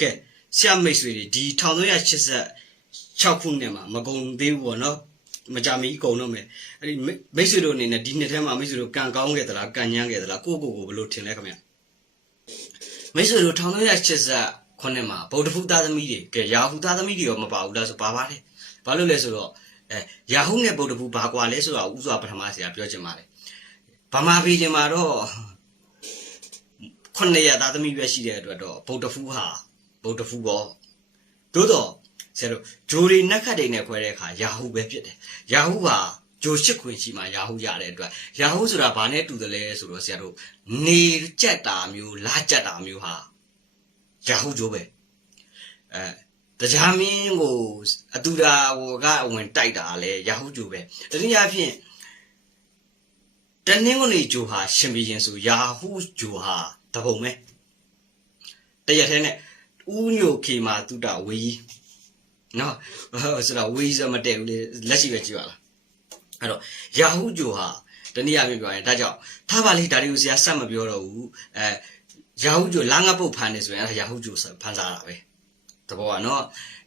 ကဲဆရာမိတ်ဆွေတွေဒီ1386ခုနှစ်မှာမကုံသေးဘူးပေါ့နော်မကြမီကုံတော့မယ်အဲ့ဒီမိမိတ်ဆွေတို့အနေနဲ့ဒီနှစ်ထဲမှာမိတ်ဆွေတို့ကံကောင်းခဲ့သလားကံညမ်းခဲ့သလားကိုယ့်ကိုယ်ကိုဘယ်လိုထင်လဲခင်ဗျမိတ်ဆွေတို့1386ခုနှစ်မှာဗုဒ္ဓဖူသားသမီးတွေကဲယာဟုသားသမီးတွေရောမပါဘူးလားဆိုပါပါတယ်ဘာလို့လဲဆိုတော့အဲယာဟုနဲ့ဗုဒ္ဓဖူဘာကွာလဲဆိုတော့ဥစွာပထမဆရာပြောချင်ပါတယ်ဗမာပြည်ကျင်မှာတော့ခုနှစ်ရသားသမီးပဲရှိတဲ့အတွက်တော့ဗုဒ္ဓဖူဟာ ဗုဒ္ဓဖူပေါ့သို့တော့ဆရာတို့ဂျိုရီနက်ခတ်တွေနဲ့ခွဲတဲ့အခါယာဟုပဲဖြစ်တယ်ယာဟုဟာဂျိုရှစ်ခွင်ရှိမှယာဟုရတဲ့အတွက်ယာဟုဆိုတာဘာနဲ့တူတယ်လဲဆိုတော့ဆရာတို့နေကြက်တာမျိုးလာကြက်တာမျိုးဟာယာဟုဂျိုပဲအဲတရားမင်းကိုအတူတာဟိုကအဝင်တိုက်တာလေယာဟုဂျိုပဲတနည်းအားဖြင့်တနင်္ဂနွေဂျိုဟာရှင်ဘီရင်ဆိုယာဟုဂျိုဟာတပုံပဲတရက်ထဲနဲ့ ဥညိုခေမာတုတဝေကြီးနော်ဆိုတော့ဝေကြီးစမတည့်ဘူးလေလက်ရှိပဲကြည့်ပါလားအဲ့တော့ယာဟုဂျိုဟာတနည်းအားဖြင့်ပြောရင်ဒါကြောင့်ထားပါလေဒါတွေကိုဆရာစက်မပြောတော့ဘူးအဲယာဟုဂျိုလာငါပုတ်ဖန်နေဆိုရင်အဲ့ဒါယာဟုဂျိုဖန်စားတာပဲတဘောကနော်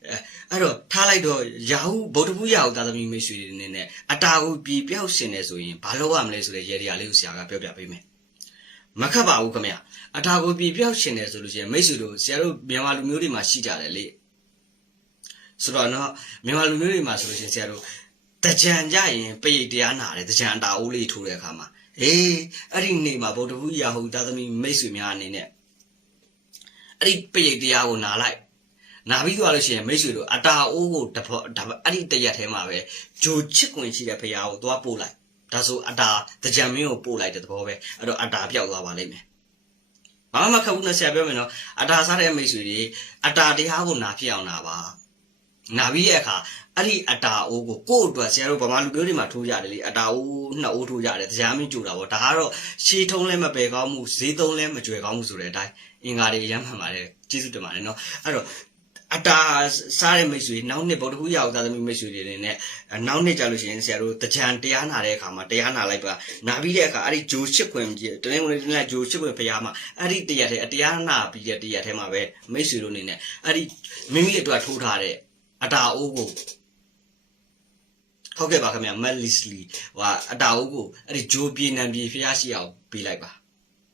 အဲအဲ့တော့ထားလိုက်တော့ယာဟုဗုဒ္ဓဘုရားဟုသာသမီမိတ်ဆွေတွေနေနဲ့အတာကိုပြေပြောက်ရှင်နေဆိုရင်ဘာလုပ်ရမလဲဆိုတဲ့ရေဒီယာလေးကိုဆရာကပြောပြပေးမယ် မခတ်ပါဘူးခင်ဗျအတာကိုပြေပြောက်ရှင်နေဆိုလို့ရှိရင်မိတ်ဆွေတို့ဆရာတို့မြန်မာလူမျိုးတွေမှာရှိကြတယ်လေဆိုတော့နော်မြန်မာလူမျိုးတွေမှာဆိုလို့ရှိရင်ဆရာတို့တကြံကြရင်ပိတ်တရားနာတယ်တကြံအတာအိုးလေးထိုးတဲ့အခါမှာအေးအဲ့ဒီနေ့မှာဗုဒ္ဓဘုရားဟုသာသမီမိတ်ဆွေများအနေနဲ့အဲ့ဒီပိတ်တရားကိုနာလိုက်နာပြီးသွားလို့ရှိရင်မိတ်ဆွေတို့အတာအိုးကိုတဖောအဲ့ဒီတရက်ထဲမှာပဲဂျိုချစ်ခွင်ရှိတဲ့ဖရာကိုသွားပို့လိုက် ဒါဆိုအတာတကြံမင်းကိုပို့လိုက်တဲ့သဘောပဲအဲ့တော့အတာပြောက်သွားပါလိမ့်မယ်ဘာမှမခက်ဘူးနဲ့ဆရာပြောမယ်နော်အတာစားတဲ့မိတ်ဆွေတွေအတာတရားကိုနာဖြစ်အောင်နာပါနာပြီးရဲ့အခါအဲ့ဒီအတာအိုးကိုကိုယ့်အတွက်ဆရာတို့ဗမာလူမျိုးတွေမှာထိုးကြတယ်လေအတာအိုးနှစ်အိုးထိုးကြတယ်တရားမင်းကြူတာပေါ့ဒါကတော့ရှေးထုံးလဲမပယ်ကောင်းမှုဈေးသုံးလဲမကြွယ်ကောင်းမှုဆိုတဲ့အတိုင်းအင်္ဂါတွေရမ်းမှန်ပါတယ်ကျေးဇူးတင်ပါတယ်နော်အဲ့တော့ အတာစားတဲ့မိတ်ဆွေနောက်နှစ်ဗုဒ္ဓဟူးရောက်သားသမီးမိတ်ဆွေတွေနေနဲ့နောက်နှစ်ကြလို့ရှိရင်ဆရာတို့တကြံတရားနာတဲ့အခါမှာတရားနာလိုက်ပါနာပြီးတဲ့အခါအဲ့ဒီဂျိုရှစ်ခွင်ကြီးတနေ့ကလေးတနေ့ဂျိုရှစ်ခွင်ဖရားမှာအဲ့ဒီတရားထဲတရားနာပြီးတဲ့တရားထဲမှာပဲမိတ်ဆွေတို့နေနဲ့အဲ့ဒီမိမိအတွက်ထိုးထားတဲ့အတာအိုးကိုဟုတ်ကဲ့ပါခင်ဗျမက်လစ်လီဟိုအတာအိုးကိုအဲ့ဒီဂျိုပြေနံပြေဖရားရှိအောင်ပေးလိုက်ပါ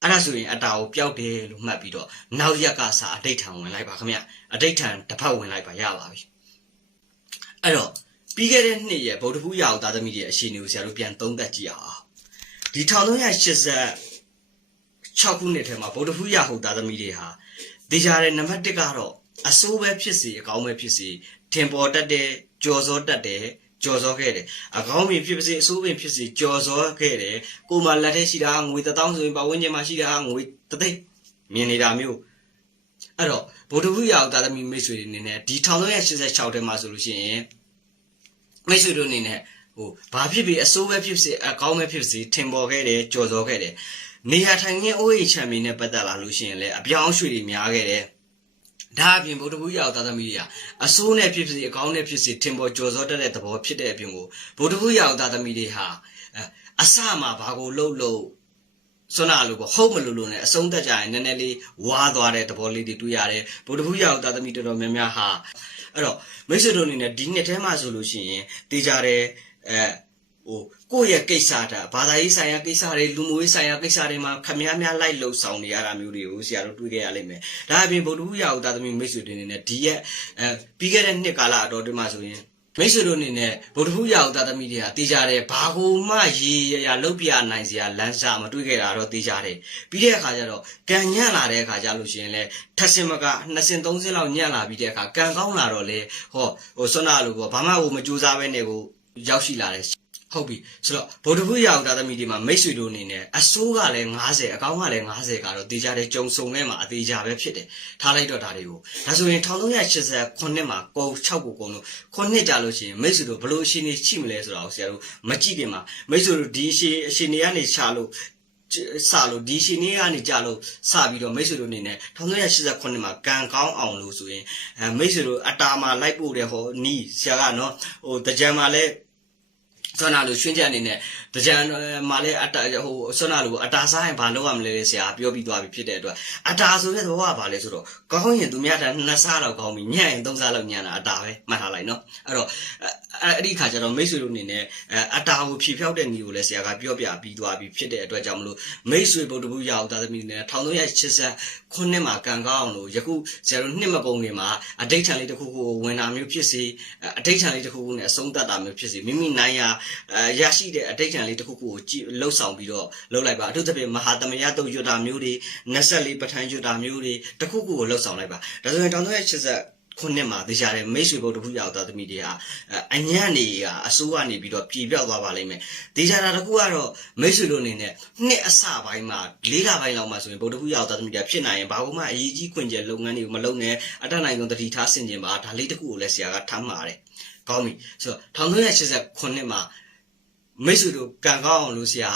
အဲ့ဒါဆိုရင်အတာကိုပျောက်တယ်လို့မှတ်ပြီးတော့နောက်ရက်ကစာအဋိဋ္ဌံဝင်လိုက်ပါခင်ဗျအဋိဋ္ဌံတစ်ဖက်ဝင်လိုက်ပါရပါပြီအဲ့တော့ပြီးခဲ့တဲ့နှစ်ရဲ့ဗုဒ္ဓဖူးရာဟုသားသမီးတွေအရှင်တွေကိုဆရာတို့ပြန်သုံးသပ်ကြည့်အောင်ဒီ1386ခုနှစ်ထဲမှာဗုဒ္ဓဖူးရာဟုသားသမီးတွေဟာတေချာတဲ့နံပါတ်1ကတော့အစိုးပဲဖြစ်စီအကောင်းပဲဖြစ်စီထင်ပေါ်တတ်တဲ့ကြော်စောတတ်တဲ့ ကြော်စောခဲ့တယ်အကောင်းပင်ဖြစ်ပါစေအဆိုးပင်ဖြစ်စေကြော်စောခဲ့တယ်ကိုမှလက်ထဲရှိတာငွေ1000ဆိုရင်ပတ်ဝန်းကျင်မှာရှိတာငွေတသိန်းမြင်နေတာမျိုးအဲ့တော့ဗုဒ္ဓဘုရားတာသမီမိတ်ဆွေတွေအနေနဲ့ဒီ1386ထဲမှာဆိုလို့ရှိရင်မိတ်ဆွေတို့အနေနဲ့ဟိုဘာဖြစ်ဖြစ်အဆိုးပဲဖြစ်စေအကောင်းပဲဖြစ်စေထင်ပေါ်ခဲ့တယ်ကြော်စောခဲ့တယ်နေရာထိုင်ခင်းအိုးအိမ်ချမ်းမီနဲ့ပတ်သက်လာလို့ရှိရင်လည်းအပြောင်းရွှေ့တွေများခဲ့တယ် ဒါအပြင်ဗုဒ္ဓဘုရားသာသမီတွေဟာအဆိုးနဲ့ဖြစ်စေအကောင်းနဲ့ဖြစ်စေထင်ပေါ်ကြော်စောတတ်တဲ့သဘောဖြစ်တဲ့အပြင်ကိုဗုဒ္ဓဘုရားသာသမီတွေဟာအစမှာဘာကိုလှုပ်လို့စွနာလို့ပေါ့ဟုတ်မလို့လို့ ਨੇ အဆုံးသက်ကြရင်နည်းနည်းလေးဝါသွားတဲ့သဘောလေးတွေတွေ့ရတယ်ဗုဒ္ဓဘုရားသာသမီတော်တော်များများဟာအဲ့တော့မိတ်ဆွေတို့အနေနဲ့ဒီနှစ်ထဲမှာဆိုလို့ရှိရင်တေးကြတယ်အဲ ဟိုကိုယ့်ရဲ့ကိစ္စတာဘာသာရေးဆိုင်ရာကိစ္စတွေလူမှုရေးဆိုင်ရာကိစ္စတွေမှာခမည်းများလိုက်လှုပ်ဆောင်နေရတာမျိုးတွေကိုဆရာတို့တွေ့ခဲ့ရလိမ့်မယ်။ဒါအပြင်ဗုဒ္ဓဘုရားဥဒသမီမိတ်ဆွေတွေအနေနဲ့ဒီရဲ့အဲပြီးခဲ့တဲ့နှစ်ကာလအတော်တွင်မှဆိုရင်မိတ်ဆွေတို့အနေနဲ့ဗုဒ္ဓဘုရားဥဒသမီတွေကတေးကြတယ်ဘာကိုမှရေရရလုတ်ပြနိုင်စရာလမ်းစာမတွေ့ခဲ့တာတော့တေးကြတယ်။ပြီးတဲ့အခါကျတော့ကံညံ့လာတဲ့အခါကျလို့ရှိရင်လေထက်စင်မကနှစ်စင်သုံးစင်လောက်ညံ့လာပြီးတဲ့အခါကံကောင်းလာတော့လေဟောဟိုဆွမ်းနာလို့ပေါ့ဘာမှဟိုမကြိုးစားပဲနေကိုရောက်ရှိလာတယ် ဟုတ်ပြီဆိုတော့ဗုဒ္ဓဘုရားဥဒါသမီးဒီမှာမိတ်ဆွေတို့အနေနဲ့အစိုးကလည်း90အကောင်းကလည်း90ကတော့တေချာတဲ့ကြုံစုံထဲမှာအသေးချာပဲဖြစ်တယ်ထားလိုက်တော့ဒါတွေကိုဒါဆိုရင်1389မှာကုန်6ကိုကုန်လို့ခုနှစ်ကြာလို့ရှိရင်မိတ်ဆွေတို့ဘလို့အရှင်ကြီးရှိမလဲဆိုတာကိုဆရာတို့မကြည့်ခင်မှာမိတ်ဆွေတို့ဒီအရှင်အရှင်တွေကနေချလို့စလို့ဒီရှင်နေကနေကြလို့စပြီးတော့မိတ်ဆွေတို့အနေနဲ့1389မှာကံကောင်းအောင်လို့ဆိုရင်အဲမိတ်ဆွေတို့အတာမှာလိုက်ပို့တဲ့ဟောနီးဆရာကနော်ဟိုတကြံမှာလည်း ဆွမ်းနာလိုရွှင်းချက်အနေနဲ့တကြံမှာလဲအတာဟိုဆွမ်းနာလိုအတာစားရင်ဘာလုပ်ရမလဲလဲဆရာပြောပြီးသွားပြီဖြစ်တဲ့အတွက်အတာဆိုတဲ့သဘောကဘာလဲဆိုတော့ကောင်းရင်သူများတာနှစ်စားလောက်ကောင်းပြီညံ့ရင်သုံးစားလောက်ညံ့တာအတာပဲမှတ်ထားလိုက်နော်အဲ့တော့ အဲ့ဒီခါကျတော့မိတ်ဆွေတို့အနေနဲ့အတာကိုဖြေဖြောက်တဲ့ညီကိုလဲဆရာကပြောပြပြီးသွားပြီဖြစ်တဲ့အတွက်ကြောင့်မလို့မိတ်ဆွေဗုဒ္ဓဘုရားအောင်သာသမီနဲ့1380ခုနှစ်မှာကံကောင်းအောင်လို့ယခုဆရာတို့နှစ်မပုံတွေမှာအတိတ်ထံလေးတစ်ခုခုဝင်တာမျိုးဖြစ်စေအတိတ်ထံလေးတစ်ခုခုနဲ့အဆုံးသတ်တာမျိုးဖြစ်စေမိမိနိုင်ရာရရှိတဲ့အတိတ်ထံလေးတစ်ခုခုကိုကြည့်လှုပ်ဆောင်ပြီးတော့လှုပ်လိုက်ပါအထူးသဖြင့်မဟာသမယတုတ်ရွတ်တာမျိုးတွေ24ပဋ္ဌာန်းရွတ်တာမျိုးတွေတစ်ခုခုကိုလှုပ်ဆောင်လိုက်ပါဒါဆိုရင်1380 ခုနှစ်မှာတရားတယ်မိတ်ဆွေဘုဒ္ဓဘုရားတော်သမီးတွေဟာအညံ့နေကအစိုးရနေပြီးတော့ပြည်ပြောက်သွားပါလိမ့်မယ်တရားတာတခုကတော့မိတ်ဆွေတို့အနေနဲ့နှစ်အစပိုင်းမှာလေးလပိုင်းလောက်မှဆိုရင်ဗုဒ္ဓဘုရားတော်သမီးတွေဖြစ်နိုင်ရင်ဘာမှအရေးကြီးခွင့်ကျလုပ်ငန်းတွေကိုမလုပ်နဲ့အတတ်နိုင်ဆုံးတတိထားဆင်ခြင်ပါဒါလေးတစ်ခုကိုလည်းဆရာကထမ်းပါတယ်ကောင်းပြီဆိုတော့1380ခုနှစ်မှာမိတ်ဆွေတို့ကံကောင်းအောင်လို့ဆရာ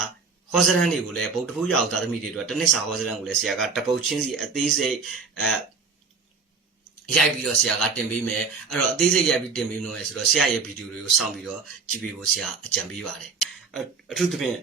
ဟောစရန်တွေကိုလည်းဗုဒ္ဓဘုရားတော်သမီးတွေအတွက်တနစ်စာဟောစရန်ကိုလည်းဆရာကတပုတ်ချင်းစီအသေးစိတ်အဲ ရိုက်ပြီးတော့ဆရာကတင်ပေးမယ်အဲ့တော့အသေးစိတ်ရိုက်ပြီးတင်ပေးလို့ရဆိုတော့ဆရာရဲ့ဗီဒီယိုတွေကိုစောင့်ပြီးတော့ကြည့်ပေးဖို့ဆရာအကြံပေးပါတယ်အထူးသဖြင့်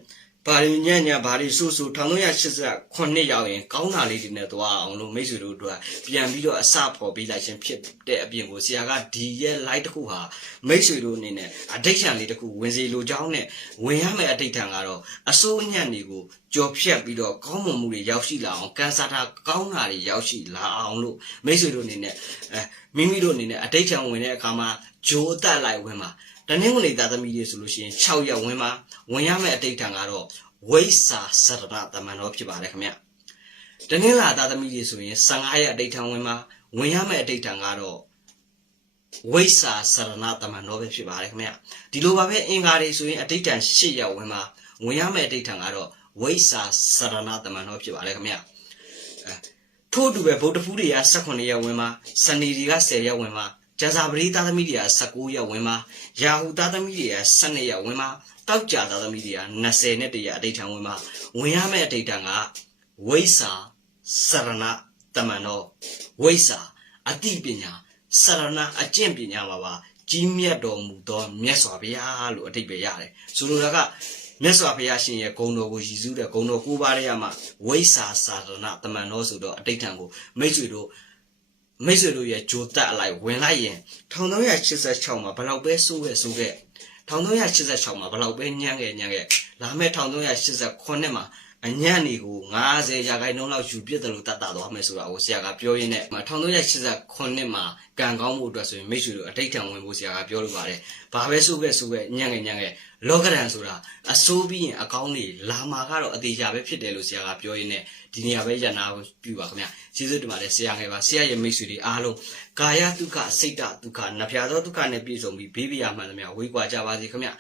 ဘာတွေညံ့ညံ့ဘာတွေဆူဆူ1380ခုနှစ်ရောက်ရင်ကောင်းတာလေးတွေနဲ့သွားအောင်လို့မိတ်ဆွေတို့တို့ပြန်ပြီးတော့အစဖော်ပေးလိုက်ခြင်းဖြစ်တဲ့အပြင်ကိုဆရာကဒီရဲ့ light တစ်ခုဟာမိတ်ဆွေတို့အနေနဲ့အဒိဋ္ဌံလေးတစ်ခုဝင်စီလိုကြောင်းနဲ့ဝင်ရမယ့်အဒိဋ္ဌံကတော့အစိုးညံ့တွေကိုကြော်ဖြတ်ပြီးတော့ကောင်းမွန်မှုတွေရောက်ရှိလာအောင်ကန်ဆာတာကောင်းတာတွေရောက်ရှိလာအောင်လို့မိတ်ဆွေတို့အနေနဲ့အဲမိမိတို့အနေနဲ့အဒိဋ္ဌံဝင်တဲ့အခါမှာဂျိုးအသက်လိုက်ဝင်မှာ တနင်္ဂနွေသားသမီးတွေဆိုလို့ရှိရင်6ရက်ဝင်မှာဝင်ရမယ့်အတိတ်ထံကတော့ဝိစာစရဏတမန်တော်ဖြစ်ပါတယ်ခင်ဗျတနင်္လာသားသမီးတွေဆိုရင်15ရက်အတိတ်ထံဝင်မှာဝင်ရမယ့်အတိတ်ထံကတော့ဝိစာစရဏတမန်တော်ပဲဖြစ်ပါတယ်ခင်ဗျဒီလိုပါပဲအင်္ဂါတွေဆိုရင်အတိတ်ထံ8ရက်ဝင်မှာဝင်ရမယ့်အတိတ်ထံကတော့ဝိစာစရဏတမန်တော်ဖြစ်ပါတယ်ခင်ဗျထို့အတူပဲဗုဒ္ဓဖူးတွေက18ရက်ဝင်မှာစနေတွေက10ရက်ဝင်မှာ ကျန်စာပရိသားသမီးတွေက19ရက်ဝင်မှာယာဟုသားသမီးတွေက12ရက်ဝင်မှာတောက်ကြသားသမီးတွေက20နဲ့တရအဋိဌံဝင်မှာဝင်ရမယ့်အဋိဌံကဝိစာစရဏတမန်တော်ဝိစာအတိပညာစရဏအကျင့်ပညာပါပါကြီးမြတ်တော်မူသောမြတ်စွာဘုရားလို့အတိတ်ပဲရတယ်ဆိုလိုတာကမြတ်စွာဘုရားရှင်ရဲ့ဂုဏ်တော်ကိုရည်စူးတဲ့ဂုဏ်တော်ကိုးပါးရမှာဝိစာစာရဏတမန်တော်ဆိုတော့အတိတ်ထံကိုမိတ်ဆွေတို့ မိတ်ဆွေတို့ရဲ့ဂျိုတက်အလိုက်ဝင်လိုက်ရင်1386မှာဘလောက်ပဲစိုးခဲ့စိုးခဲ့1386မှာဘလောက်ပဲညံ့ခဲ့ညံ့ခဲ့လာမဲ့1389မှာ အညံ့တွေကို90ရာခိုင်နှုန်းလောက်ယူပြစ်တယ်လို့တတ်တာတော့မယ်ဆိုတာကိုဆရာကပြောရင်းနဲ့1389မှာကံကောင်းမှုအတွက်ဆိုရင်မိတ်ဆွေတို့အတိတ်ထံဝင်ဖို့ဆရာကပြောလို့ပါတယ်။ဘာပဲစိုးခဲ့စိုးခဲ့ညံ့ခဲ့ညံ့ခဲ့လောကရန်ဆိုတာအဆိုးပြီးရင်အကောင်းတွေလာမှာကတော့အသေးချာပဲဖြစ်တယ်လို့ဆရာကပြောရင်းနဲ့ဒီနေရာပဲရနာပြုပါခင်ဗျ။ကျေးဇူးတင်ပါတယ်ဆရာငယ်ပါဆရာရဲ့မိတ်ဆွေတွေအားလုံးကာယဒုက္ခစိတ်ဒုက္ခနဖျားသောဒုက္ခနဲ့ပြည့်စုံပြီးဘေးပြာမှန်သမျှဝေးကွာကြပါစေခင်ဗျ